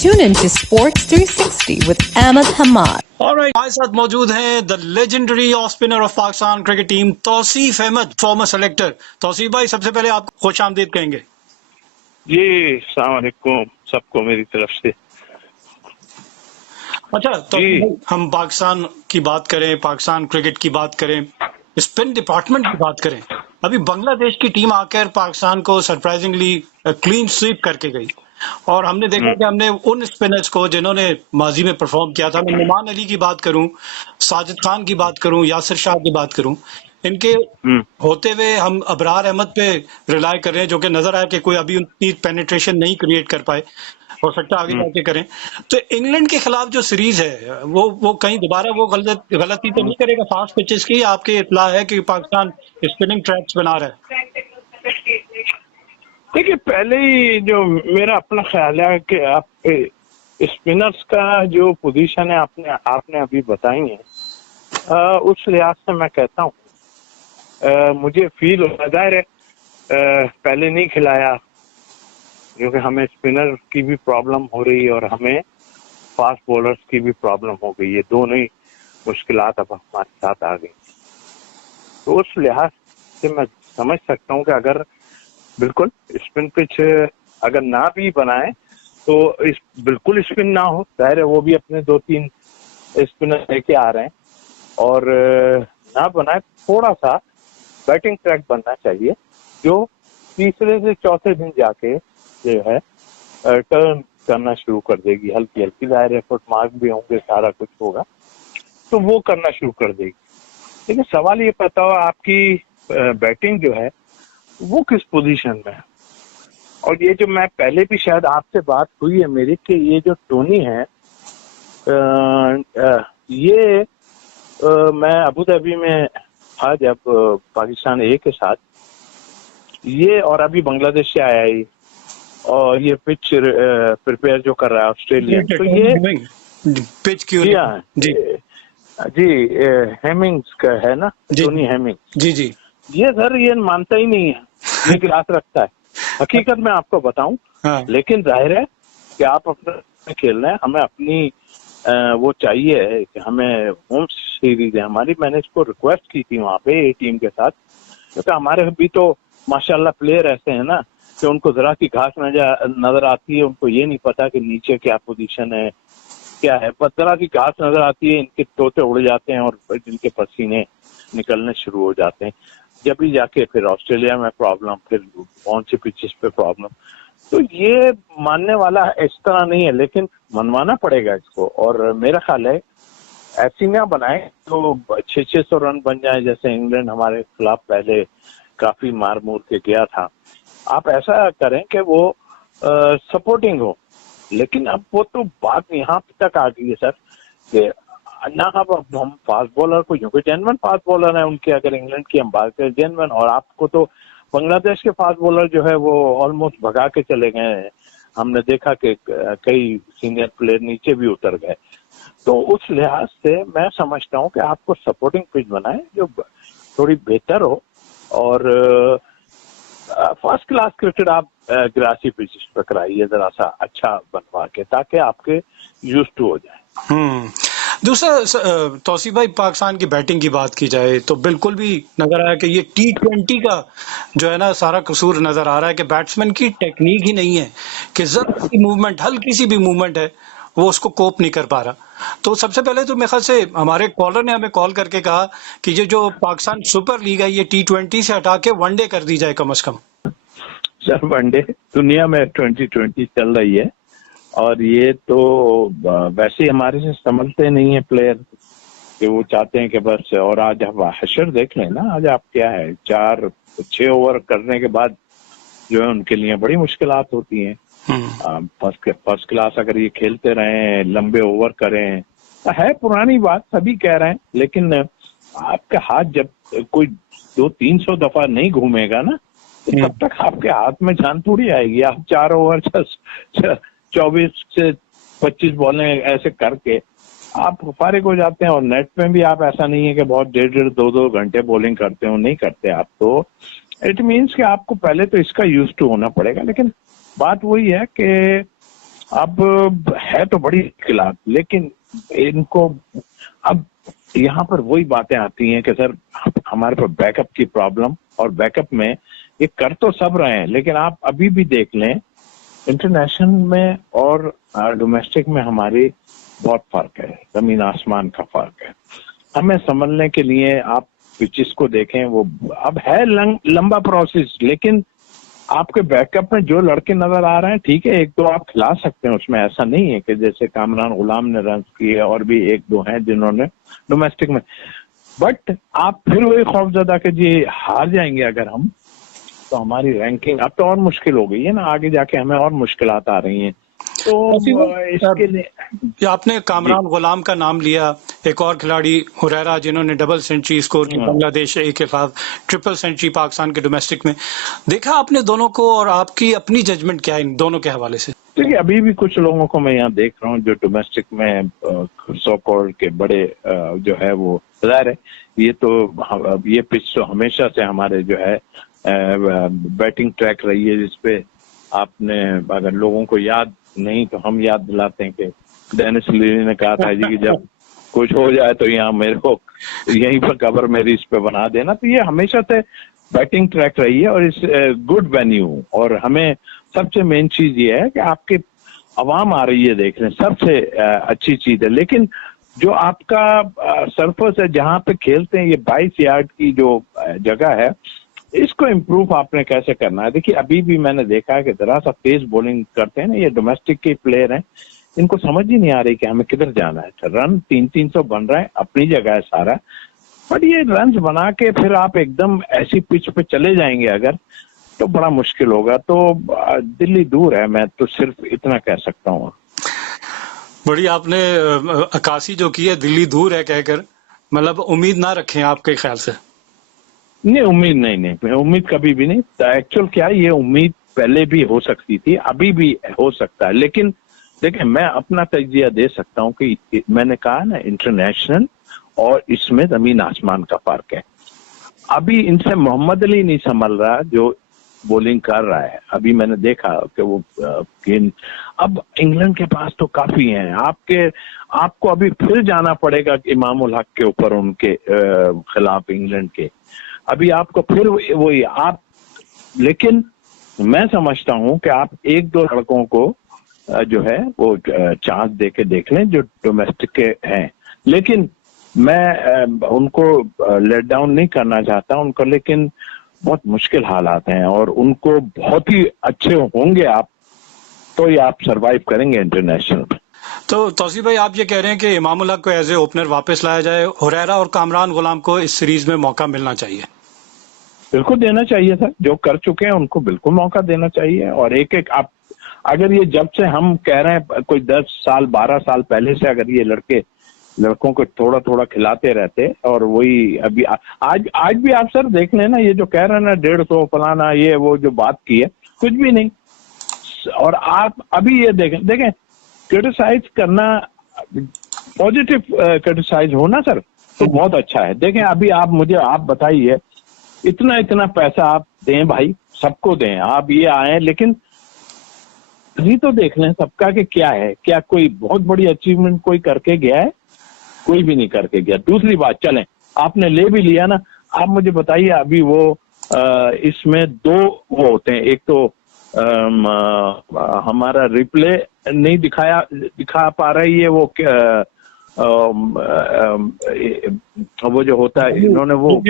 Tune in to Sports 360 with Ahmed Hamad. Alright, हमारे साथ मौजूद हैं the legendary of spinner of Pakistan cricket team Tauseef Ahmed, former selector. Tauseef भाई, सबसे पहले आपको खुश आमदीद कहेंगे। जी अस्सलाम वालेकुम सबको मेरी तरफ से। अच्छा, तो हम पाकिस्तान की बात करें, पाकिस्तान क्रिकेट की बात करें, स्पिन डिपार्टमेंट की बात करें, अभी बांग्लादेश की टीम आकर पाकिस्तान को सरप्राइजिंगली क्लीन स्वीप करके गई और हमने देखा कि हमने उन स्पिनर्स को जिन्होंने माजी में परफॉर्म किया था, मैं नुमान अली की बात करूं, साजिद खान की बात करूं, यासिर शाह की बात करूं, इनके होते हुए हम अबरार अहमद पे रिलाय कर रहे हैं, जो कि नजर आया कि कोई अभी उनकी पेनिट्रेशन नहीं क्रिएट कर पाए, हो सकता है आगे जाके करें। तो इंग्लैंड के खिलाफ जो सीरीज है वो कहीं दोबारा वो गलती तो नहीं करेगा फास्ट पिचेस की? आपके इत्तला है कि पाकिस्तान स्पिनिंग ट्रैप्स बना रहा है? देखिए, पहले ही जो मेरा अपना ख्याल है कि आप स्पिनर्स का जो पोजीशन है आपने अभी बताई है, उस लिहाज से मैं कहता हूँ मुझे फील हो जाहिर है पहले नहीं खिलाया क्योंकि हमें स्पिनर की भी प्रॉब्लम हो रही है और हमें फास्ट बॉलर्स की भी प्रॉब्लम हो गई है। दोनों ही मुश्किलात अब हमारे साथ आ गई। तो उस लिहाज से मैं समझ सकता हूँ कि अगर बिल्कुल स्पिन पिच अगर ना भी बनाए तो बिल्कुल स्पिन ना हो, जाहिर है वो भी अपने 2-3 स्पिनर लेके आ रहे हैं और ना बनाए, थोड़ा सा बैटिंग ट्रैक बनना चाहिए जो तीसरे से चौथे दिन जाके जो है टर्न करना शुरू कर देगी हल्की हल्की। जाहिर है फुट मार्क भी होंगे, सारा कुछ होगा तो वो करना शुरू कर देगी। लेकिन सवाल ये पता हो आपकी बैटिंग जो है वो किस पोजीशन में है। और ये जो मैं पहले भी शायद आपसे बात हुई है मेरी कि ये जो टोनी है ये मैं अबू धाबी में था जब पाकिस्तान ए के साथ, ये और अभी बांग्लादेश से आया ही और ये पिच प्रिपेयर जो कर रहा है ऑस्ट्रेलिया, तो ये पिच क्यों जी हेमिंग्स का है ना, टोनी हेमिंग्स। जी ये सर ये मानता ही नहीं है, ये गिलास रखता है हकीकत में आपको बताऊं। हाँ। लेकिन जाहिर है कि आप अपना खेलना है, हमें अपनी वो चाहिए कि हमें होम सीरीज है हमारी। मैंने इसको रिक्वेस्ट की थी वहां पे टीम के साथ, क्योंकि हमारे भी तो माशाल्लाह प्लेयर ऐसे हैं ना कि उनको जरा की घास नजर आती है, उनको ये नहीं पता कि नीचे क्या पोजीशन है क्या है, बस जरा की घास नजर आती है, इनके तोते उड़ जाते हैं और जिनके पसीने निकलने शुरू हो जाते हैं। जब भी जाके फिर ऑस्ट्रेलिया में प्रॉब्लम, फिर कौन सी पिचेस पे प्रॉब्लम। तो ये मानने वाला इस तरह नहीं है, लेकिन मनवाना पड़ेगा इसको। और मेरा ख्याल है ऐसी ना बनाए तो 600 रन बन जाए जैसे इंग्लैंड हमारे खिलाफ पहले काफी मार मूर के गया था। आप ऐसा करें कि वो सपोर्टिंग हो। लेकिन अब वो तो बात यहाँ तक आ गई है सर कि ना अब हम फास्ट बॉलर को, क्योंकि जेन्युइन फास्ट बॉलर है उनके, अगर इंग्लैंड की हम बात करें जेन्युइन, और आपको तो बांग्लादेश के फास्ट बॉलर जो है वो ऑलमोस्ट भगा के चले गए हैं। हमने देखा कि कई सीनियर प्लेयर नीचे भी उतर गए। तो उस लिहाज से मैं समझता हूँ कि आपको सपोर्टिंग पिच बनाए जो थोड़ी बेहतर हो और फर्स्ट क्लास क्रिकेट आप ग्रासी पिच पे कराइए जरा सा अच्छा बनवा के, ताकि आपके यूज्ड टू हो जाए। दूसरा तौसीफ भाई, पाकिस्तान की बैटिंग की बात की जाए तो बिल्कुल भी नजर आया कि ये T20 का जो है ना सारा कसूर नजर आ रहा है कि बैट्समैन की टेक्निक ही नहीं है कि जरा सी मूवमेंट, हल्की सी भी मूवमेंट है वो उसको कोप नहीं कर पा रहा। तो सबसे पहले तो मेरे ख्याल से हमारे कॉलर ने हमें कॉल करके कहा कि ये जो पाकिस्तान सुपर लीग है ये T20 से हटा के वनडे कर दी जाए कम से कम। सर वनडे दुनिया में 2020 चल रही है और ये तो वैसे हमारे से समझते नहीं है प्लेयर कि वो चाहते हैं कि बस। और आज आप हशर देख लें ना, आज आप क्या है 4-6 ओवर करने के बाद जो है उनके लिए बड़ी मुश्किलात होती हैं। फर्स्ट क्लास अगर ये खेलते रहे, लंबे ओवर करें, है पुरानी बात सभी कह रहे हैं, लेकिन आपका हाथ जब कोई 200-300 दफा नहीं घूमेगा ना तो तब तक आपके हाथ में जान थोड़ी आएगी। आप 4 ओवर 24 से 25 बॉलें ऐसे करके आप फारिग हो जाते हैं। और नेट में भी आप ऐसा नहीं है कि बहुत 1.5-2 घंटे बॉलिंग करते हो, नहीं करते आप। तो इट मीन्स कि आपको पहले तो इसका यूज टू होना पड़ेगा। लेकिन बात वही है कि अब है तो बड़ी मुश्किलात, लेकिन इनको अब यहाँ पर वही बातें आती हैं कि सर हमारे पास बैकअप की प्रॉब्लम, और बैकअप में ये कर तो सब रहे हैं, लेकिन आप अभी भी देख लें इंटरनेशनल में और डोमेस्टिक में हमारी बहुत फर्क है, जमीन आसमान का फर्क है। हमें समझने के लिए आप पिचेस को देखें, वो अब है लंबा प्रोसेस, लेकिन आपके बैकअप में जो लड़के नजर आ रहे हैं, ठीक है एक दो आप खिला सकते हैं, उसमें ऐसा नहीं है कि जैसे कामरान गुलाम ने रन किए और भी एक दो हैं जिन्होंने डोमेस्टिक में, बट आप फिर वही खौफजदा के जी हार जाएंगे अगर हम, तो हमारी रैंकिंग अब तो और मुश्किल हो गई है ना, आगे जाके हमें और मुश्किलात आ रही हैं। तो इसके लिए आपने कामरान गुलाम का नाम लिया, एक और खिलाड़ी हुरैरा जिन्होंने डबल सेंचुरी स्कोर की बांग्लादेश ए के खिलाफ, ट्रिपल सेंचुरी पाकिस्तान के डोमेस्टिक में। देखा आपने दोनों को, और आपकी अपनी जजमेंट क्या है इन दोनों के हवाले से? देखिए अभी भी कुछ लोगों को मैं यहाँ देख रहा हूँ जो डोमेस्टिक में सो कॉल्ड के बड़े जो है वो जाहिर है, ये पिच तो हमेशा से हमारे जो है बैटिंग ट्रैक रही है, जिसपे आपने अगर लोगों को याद नहीं तो हम याद दिलाते हैं कि डेनिस लीरी ने कहा था जी कि जब कुछ हो जाए तो यहाँ मेरे को यहीं पर कवर मेरी इस पे बना देना। तो ये हमेशा से बैटिंग ट्रैक रही है और इस गुड वेन्यू, और हमें सबसे मेन चीज ये है कि आपके अवाम आ रही है देखने, सबसे अच्छी चीज है। लेकिन जो आपका सरफेस है जहाँ पे खेलते हैं, ये 22 यार्ड की जो जगह है, इसको इम्प्रूव आपने कैसे करना है। देखिए अभी भी मैंने देखा है कि जरा सा तेज बॉलिंग करते हैं ना ये डोमेस्टिक के प्लेयर हैं, इनको समझ ही नहीं आ रही कि हमें किधर जाना है। रन 300 बन रहा है, अपनी जगह है सारा, बट ये रन बना के फिर आप एकदम ऐसी पिच पे चले जाएंगे अगर, तो बड़ा मुश्किल होगा। तो दिल्ली दूर है, मैं तो सिर्फ इतना कह सकता हूँ। बड़ी आपने अक्कासी जो की है, दिल्ली दूर है कहकर, मतलब उम्मीद ना रखें आपके ख्याल से? नहीं उम्मीद नहीं, उम्मीद कभी भी नहीं। एक्चुअल क्या है, ये उम्मीद पहले भी हो सकती थी, अभी भी हो सकता है, लेकिन देखिए मैं अपना तजिया दे सकता हूँ कि मैंने कहा ना इंटरनेशनल और इसमें जमीन आसमान का फर्क है। अभी इनसे मोहम्मद अली नहीं संभल रहा जो बॉलिंग कर रहा है। अभी मैंने देखा कि वो गेंद, अब इंग्लैंड के पास तो काफी हैं, आपको अभी फिर जाना पड़ेगा इमामुल हक के ऊपर, उनके खिलाफ इंग्लैंड के, अभी आपको फिर वही आप, लेकिन मैं समझता हूं कि आप एक दो लड़कों को जो है वो चांस दे के देख लें जो डोमेस्टिक के हैं, लेकिन मैं उनको लेट डाउन नहीं करना चाहता उनको, लेकिन बहुत मुश्किल हालात हैं और उनको बहुत ही अच्छे होंगे आप, तो ये आप सरवाइव करेंगे इंटरनेशनल में। तो तौसीफ भाई आप ये कह रहे हैं कि इमामुल हक को एज ए ओपनर वापस लाया जाए, हुरैरा और कामरान गुलाम को इस सीरीज में मौका मिलना चाहिए? बिल्कुल देना चाहिए सर, जो कर चुके हैं उनको बिल्कुल मौका देना चाहिए। और एक एक आप अगर ये जब से हम कह रहे हैं कोई 10 साल 12 साल पहले से अगर ये लड़कों को थोड़ा थोड़ा खिलाते रहते, और वही अभी आज भी आप सर देख लेना, ये जो कह रहे हैं ना 150 फलाना, ये वो जो बात की है कुछ भी नहीं। और आप अभी ये देखें क्रिटिसाइज करना, पॉजिटिव क्रिटिसाइज होना सर तो बहुत अच्छा है। देखें अभी आप बताइए, इतना पैसा आप दें भाई, सबको दें, आप ये आए, लेकिन ये तो देख लें सबका कि क्या है, क्या कोई बहुत बड़ी अचीवमेंट कोई करके गया है? कोई भी नहीं करके गया। दूसरी बात, चलें आपने ले भी लिया ना, आप मुझे बताइए अभी वो इसमें 2 वो होते हैं, एक तो हमारा रिप्ले नहीं दिखा पा रही है वो जो होता है, इन्होंने वो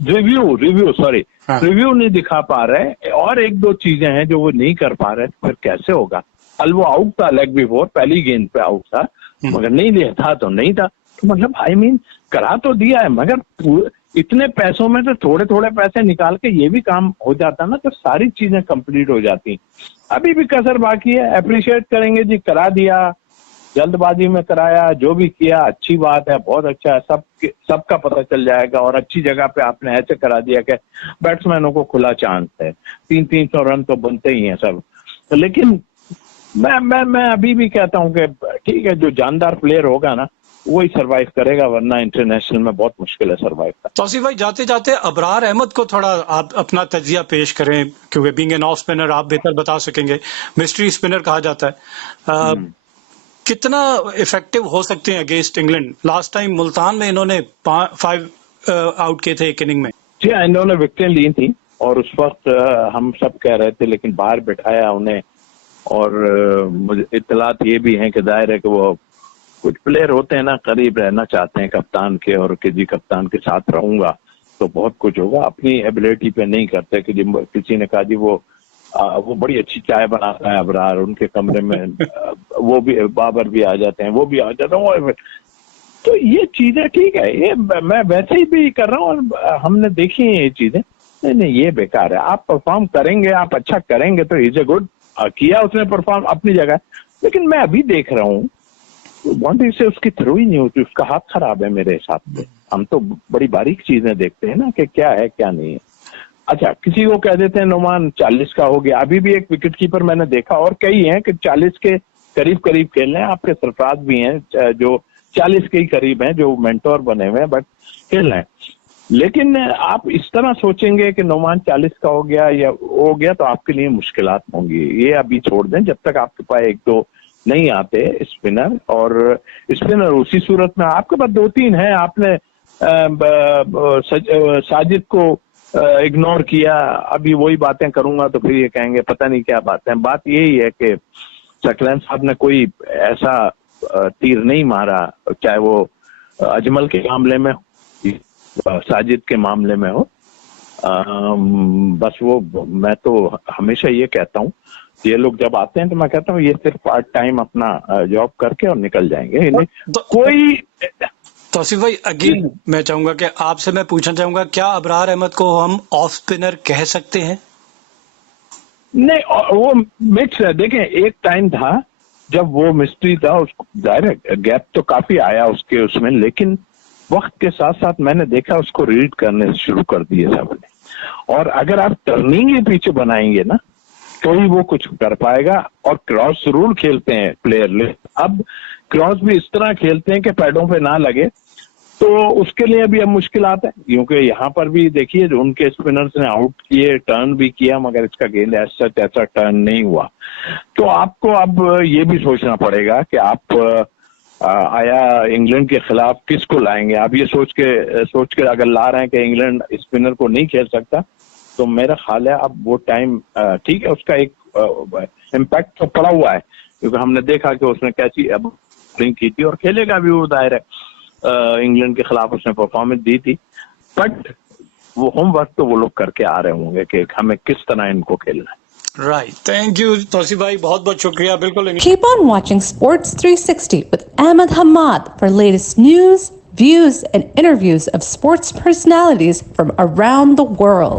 रिव्यू सॉरी रिव्यू नहीं दिखा पा रहे, और एक दो चीजें हैं जो वो नहीं कर पा रहे, फिर कैसे होगा। कल वो आउट था लेग बिफोर, पहली गेंद पे आउट था, मगर नहीं लिया था तो नहीं था, तो मतलब करा तो दिया है, मगर इतने पैसों में तो थोड़े थोड़े पैसे निकाल के ये भी काम हो जाता ना, तो सारी चीजें कंप्लीट हो जाती। अभी भी कसर बाकी है, अप्रिशिएट करेंगे जी, करा दिया, जल्दबाजी में कराया, जो भी किया अच्छी बात है, बहुत अच्छा है, सबका पता चल जाएगा। और अच्छी जगह पे आपने ऐसे करा दिया कि बैट्समैनों को खुला चांस है, 300 रन तो बनते ही हैं सब। तो लेकिन मैं अभी भी कहता हूं कि ठीक है, जो जानदार प्लेयर होगा ना वही सरवाइव करेगा, वरना इंटरनेशनल में बहुत मुश्किल है सरवाइव करना। तौसीफ भाई, जाते जाते अबरार अहमद को थोड़ा आप अपना तजिया पेश करें, क्योंकि बीइंग एन ऑफ स्पिनर आप बेहतर बता सकेंगे, मिस्ट्री स्पिनर कहा जाता है। कितना इफेक्टिव हो सकते हैं against England? Last time Multan में इन्होंने 5 आउट किए थे एक इनिंग में। जी, इन्होंने विकेटें ली थी और उस वक्त हम सब कह रहे थे, लेकिन बाहर बिठाया उन्हें। और मुझे इत्तलात ये भी हैं कि जाहिर है कि वो कुछ प्लेयर होते हैं ना, करीब रहना चाहते हैं कप्तान के, और कि जी कप्तान के साथ रहूंगा तो बहुत कुछ होगा, अपनी एबिलिटी पे नहीं करते। कि किसी ने कहा जी वो बड़ी अच्छी चाय बनाता है अबरार, उनके कमरे में वो भी बाबर भी आ जाते हैं, वो भी आ जाता हूँ। तो ये चीजें ठीक है, ये मैं वैसे ही भी कर रहा हूँ और हमने देखी है ये चीजें। नहीं, ये बेकार है। आप परफॉर्म करेंगे, आप अच्छा करेंगे तो इज ए गुड, किया उसने परफॉर्म अपनी जगह। लेकिन मैं अभी देख रहा हूँ बाउंड्री से उसकी थ्रो ही नहीं होती, उसका हाथ खराब है मेरे हिसाब से। हम तो बड़ी बारीक चीजें देखते हैं ना कि क्या है क्या नहीं है। अच्छा, किसी को कह देते हैं नोमान 40 का हो गया। अभी भी एक विकेट कीपर मैंने देखा, और कई हैं कि 40 के करीब करीब खेल रहे हैं। आपके सरफराज भी हैं जो 40 के ही करीब हैं, जो मेंटोर बने हुए हैं, बट खेल रहे हैं। लेकिन आप इस तरह सोचेंगे कि नोमान 40 का हो गया या हो गया तो आपके लिए मुश्किलात होंगी। ये अभी छोड़ दें जब तक आपके पास एक दो नहीं आते स्पिनर। और स्पिनर उसी सूरत में आपके पास 2-3 हैं। आपने साजिद को इग्नोर किया। अभी वही बातें करूंगा तो फिर ये कहेंगे पता नहीं क्या बातें। बात यही है कि सकलैन साहब ने कोई ऐसा तीर नहीं मारा, चाहे वो अजमल के मामले में हो, साजिद के मामले में हो। बस वो, मैं तो हमेशा ये कहता हूँ, ये लोग जब आते हैं तो मैं कहता हूँ ये सिर्फ पार्ट टाइम अपना जॉब करके और निकल जाएंगे। इन्हें कोई तौसीफ भाई, अगेन मैं चाहूंगा कि आपसे मैं पूछना चाहूंगा, क्या अबरार अहमद को हम ऑफ स्पिनर कह सकते हैं? नहीं, वो मिक्स है। देखें, एक टाइम था जब वो मिस्ट्री था, उसको डायरेक्ट गैप तो काफी आया उसके उसमें, लेकिन वक्त के साथ साथ मैंने देखा उसको रीड करने शुरू कर दिए सबने। और अगर आप टर्निंग के पीछे बनाएंगे ना तो ही वो कुछ कर पाएगा। और क्रॉस जरूर खेलते हैं प्लेयर, अब क्रॉस भी इस तरह खेलते हैं कि पैडों पे ना लगे, तो उसके लिए भी अब मुश्किल आता है। क्योंकि यहाँ पर भी देखिए जो उनके स्पिनर्स ने आउट किए, टर्न भी किया, मगर इसका गेंद ऐसा टर्न नहीं हुआ। तो आपको अब ये भी सोचना पड़ेगा कि आप आया इंग्लैंड के खिलाफ किसको लाएंगे। आप ये सोच के अगर ला रहे हैं कि इंग्लैंड स्पिनर को नहीं खेल सकता, तो मेरा ख्याल है अब वो टाइम ठीक है, उसका एक इम्पैक्ट तो पड़ा हुआ है, क्योंकि हमने देखा कि उसने कैसी अब बॉलिंग की थी और खेलेगा भी वो, दायरा इंग्लैंड के खिलाफ उसने परफॉर्मेंस दी थी। बट वो होमवर्क तो वो लोग करके आ रहे होंगे कि हमें किस तरह इनको खेलना है। राइट, थैंक यू तौसीफ भाई, बहुत बहुत शुक्रिया। बिल्कुल। Keep on watching Sports 360 with Ahmed Hamad for latest news, views, and interviews of sports personalities from around the world.